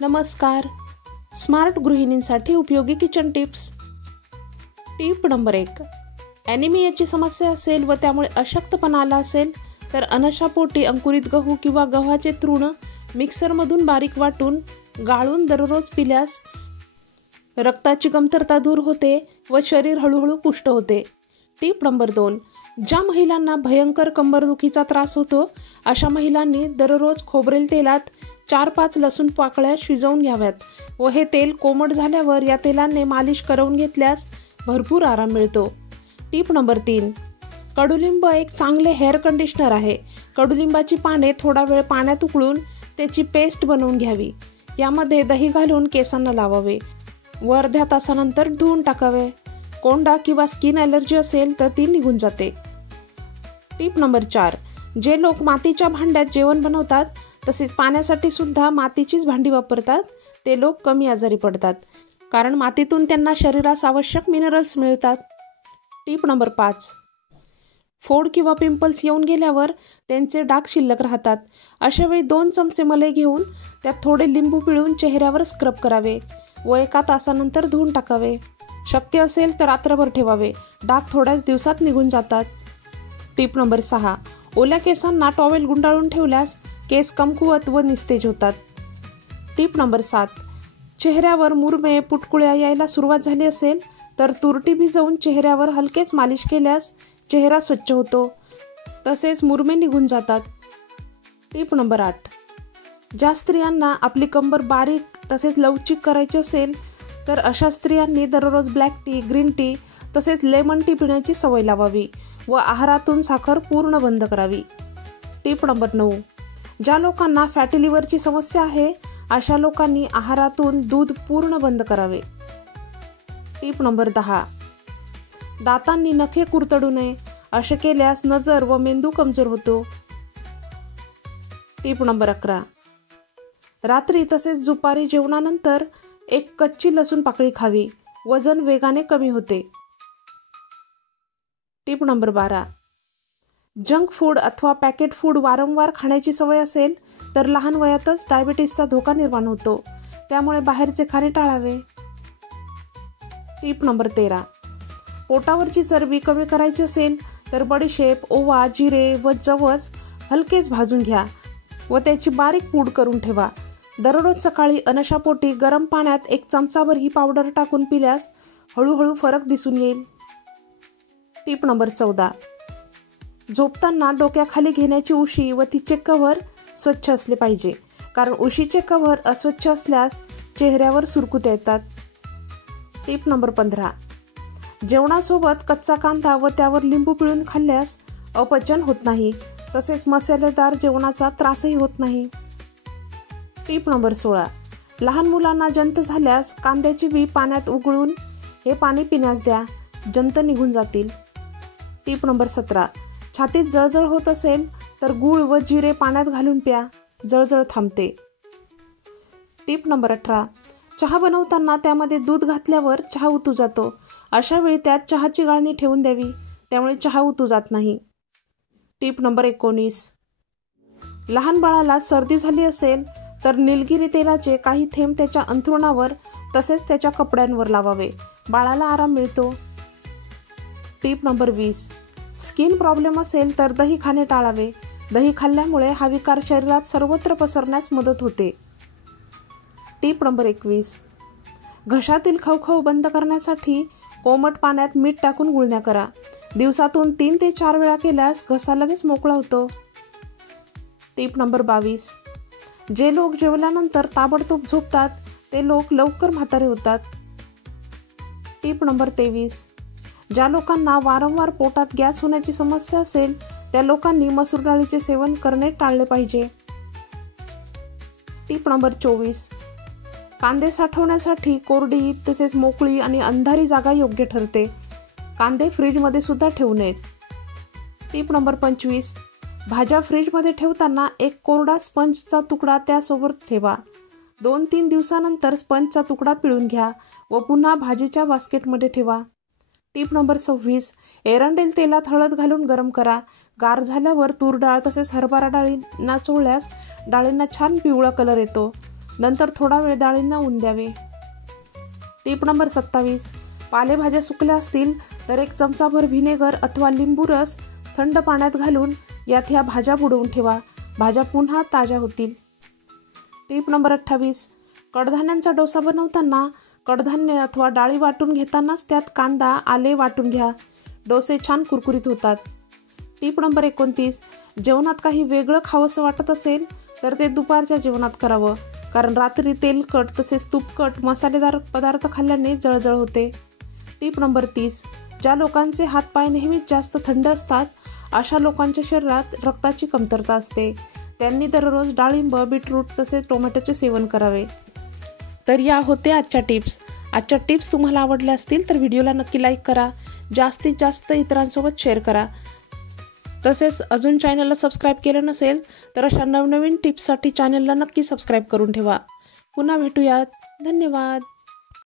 नमस्कार. स्मार्ट गृहिणींसाठी उपयोगी kitchen tips. Tip number 1. ॲनिमियाची समस्या असेल व त्यामुळे अशक्तपणा आला असेल तर अनशापोटी अंकुरित गहू किंवा गव्हाचे तृण मिक्सरमधून बारीक वाटून गाळून दररोज पिल्यास रक्ताची कमतरता दूर होते व शरीर हळूहळू पुष्ट होते. Tip number 2. ज्या महिलांना भयंकर कंबरदुखीचा त्रास होतो अशा महिलांनी दररोज खोबरेल तेलात 4-5 लसूण पाकळ्या शिजवून घ्याव्यात व हे तेल कोमट झाल्यावर या तेलाने मालिश करून घेतल्यास भरपूर आराम मिळतो. Tip number 3. कडुलिंब एक चांगले हेअर कंडिशनर आहे. कडुलिंबाची पाने थोडा वेळ पाण्यात उकळून त्याची पेस्ट बनवून घ्यावी. यामध्ये दही घालून केसांना लावावे व अर्ध्या तासानंतर धुवून टाकावे. कोंडा किंवा स्किन ॲलर्जी असेल तर ती निघून जाते. Tip number 4. जे लोक मातीच्या भांड्यात जेवण बनवतात तसेच पाण्यासाठी सुद्धा मातीचीच भांडी वापरतात ते लोक कमी आजारी पडतात, कारण मातीतून त्यांना शरीरास आवश्यक मिनरल्स मिळतात. Tip number 5. फोड किंवा पिंपल्स येऊन गेल्यावर त्यांचे डाग शिल्लक राहतात. अशावेळी 2 चमचे मलई घेऊन त्यात थोडे लिंबू पिळून चेहऱ्यावर स्क्रब करावे व 1 तासानंतर धुवून टाकावे. शक्य असेल तर रात्रभर ठेवावे. डाग थोड्याच दिवसात निघून जातात. Tip number 6. ओल्या केसांना टॉवेल गुंडाळून ठेवल्यास केस कमकुवत व निस्तेज होतात. Tip number 7. चेहऱ्यावर मुरमे पुटकुळ्या यायला सुरुवात झाली असेल तर तुरटी भिजवून चेहऱ्यावर हलकेच मालिश केल्यास चेहरा स्वच्छ होतो तसेच मुरमे निघून जातात. Tip number 8. ज्या स्त्रियांना आपली कंबर बारीक तसेच लवचिक करायची असेल तर अशा स्त्रियांनी दररोज ब्लॅक टी, ग्रीन टी तसेच लेमन टी पिण्याची सवय लावावी व आहारातून साखर पूर्ण बंद करावी. Tip number 9. ज्या लोकांना फॅटी लिव्हरची समस्या आहे अशा लोकांनी आहारातून दूध पूर्ण बंद करावे. Tip number 10. दातांनी नखे कुरतडू नये. असे केल्यास नजर व मेंदू कमजोर होतो. Tip number 11. रात्री तसेच दुपारी जेवणानंतर 1 कच्ची लसूण पाकळी खावी. वजन वेगाने कमी होते. Tip number 12. जंक फूड अथवा पॅकेट फूड वारंवार खाण्याची सवय असेल तर लहान वयातच डायबिटीसचा धोका निर्माण होतो, त्यामुळे बाहेरचे खाणे टाळावे. Tip number 13. पोटावरची चरबी कमी करायची असेल तर बडीशेप, ओवा, जिरे व जवस हलकेच भाजून घ्या व त्याची बारीक पूड करून ठेवा. दररोज सकाळी अनशापोटी गरम पाण्यात 1 चमचाभर ही पावडर टाकून पिल्यास हळूहळू फरक दिसून येईल. Tip number 14. झोपताना डोक्याखाली घेण्याची उशी व तिचे कव्हर स्वच्छ असले पाहिजे, कारण उशीचे कव्हर अस्वच्छ असल्यास चेहऱ्यावर सुरकुत्या येतात. Tip number 15. जेवणासोबत कच्चा कांदा व त्यावर लिंबू पिळून खाल्ल्यास अपचन होत नाही तसेच मसालेदार जेवणाचा त्रासही होत नाही. Tip number 16. लहान मुलांना जंत झाल्यास कांद्याची बी पाण्यात उकळून हे पाणी पिण्यास द्या, जंत निघून जातील. Tip number 17. छातीत जळजळ होत असेल तर गूळ व जिरे पाण्यात घालून प्या, जळजळ थांबते. Tip number 18. चहा बनवताना त्यामध्ये दूध घातल्यावर चहा उतू जातो. अशा वेळी त्यात चहाची गाळणी ठेवून द्यावी, त्यामुळे चहा उतू जात नाही. Tip number 19. लहान बाळाला सर्दी झाली असेल तर निलगिरी तेलाचे काही थेंब त्याच्या अंथरुणावर तसेच त्याच्या कपड्यांवर लावावे. बाळाला आराम मिळतो. Tip number 20. स्किन प्रॉब्लेम असेल तर दही खाणे टाळावे. दही खाल्ल्यामुळे हा विकार शरीरात सर्वत्र पसरण्यास मदत होते. Tip number 21. घशातील खवखव बंद करण्यासाठी कोमट पाण्यात मीठ टाकून गुळण्या करा. दिवसातून 3 ते 4 वेळा केल्यास घसा लगेच मोकळा होतो. Tip number 22. जे लोक जेवल्यानंतर ताबडतोब झोपतात ते लोक लवकर म्हातारे होतात. Tip number 23. ज्या लोकांना वारंवार पोटात गॅस होण्याची समस्या असेल त्या लोकांनी मसूर डाळीचे सेवन करणे टाळले पाहिजे. Tip number 24. कांदे साठवण्यासाठी कोरडी तसेच मोकळी आणि अंधारी जागा योग्य ठरते. कांदे फ्रीजमध्ये सुद्धा ठेवू नयेत. Tip number 25. भाज्या फ्रीजमध्ये ठेवताना 1 कोरडा स्पंजचा तुकडा त्यासोबत ठेवा. 2-3 दिवसानंतर स्पंजचा तुकडा पिळून घ्या व पुन्हा भाजीच्या बास्केटमध्ये ठेवा. Tip number 26. एरंडेल तेलात हळद घालून गरम करा. गार झाल्यावर तूर डाळ तसेच हरभरा डाळींना चोळल्यास डाळींना छान पिवळा कलर येतो. नंतर थोडा वेळ डाळींना ऊन द्यावे. टीप नंबर 27. पालेभाज्या सुकल्या असतील तर 1 चमचाभर व्हिनेगर अथवा लिंबू रस थंड पाण्यात घालून यात ह्या भाज्या बुडवून ठेवा. भाज्या पुन्हा ताज्या होतील. टीप नंबर 28. कडधान्यांचा डोसा बनवताना कडधान्य अथवा डाळी वाटून घेतानाच त्यात कांदा आले वाटून घ्या. डोसे छान कुरकुरीत होतात. टीप नंबर 29. जेवणात काही वेगळं खावंसं वाटत असेल तर ते दुपारच्या जेवणात करावं, कारण रात्री तेलकट तसेच तुपकट मसालेदार पदार्थ खाल्ल्याने जळजळ होते. टीप नंबर 30. ज्या लोकांचे हातपाय नेहमीच जास्त थंड असतात अशा लोकांच्या शरीरात रक्ताची कमतरता असते. त्यांनी दररोज डाळिंब, बीटरूट तसेच टोमॅटोचे सेवन करावे. तर या होत्या आजच्या टिप्स. आजच्या टिप्स तुम्हाला आवडल्या असतील तर व्हिडिओला नक्की लाईक करा, जास्तीत जास्त इतरांसोबत शेअर करा. तसेच अजून चॅनलला सबस्क्राईब केलं नसेल तर अशा नवनवीन टिप्ससाठी चॅनलला नक्की सबस्क्राईब करून ठेवा. पुन्हा भेटूयात. धन्यवाद.